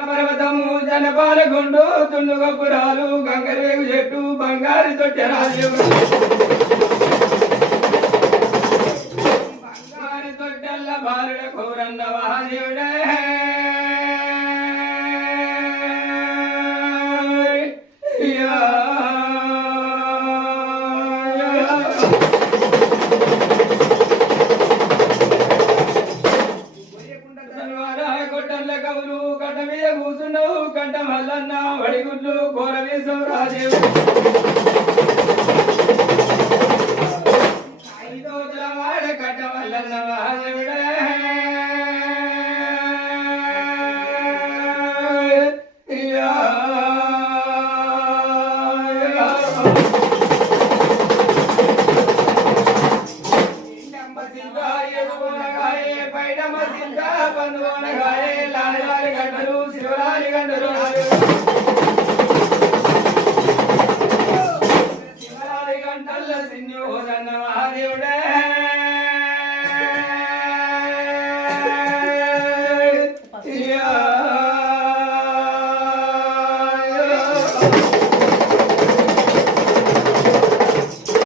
పర్వతము జనపాలగుండు తుండుగపురాలు గంగరేగు చెట్టు బంగారు తొట్టెరాజు బంగారు తొట్టెల్ల బాలుడ కోరన్న మహాదేవుడే కట్ట మీద కూర్చున్నావు కట్ట మల్లన్న వడిగుడ్లు కూర వేసావు రాజేవు ఐదో వాడ కట్ట మల్లన్న మహాదేవుడే పండుగ పండుగ లాలి గంటలు శివరాలి గంటలు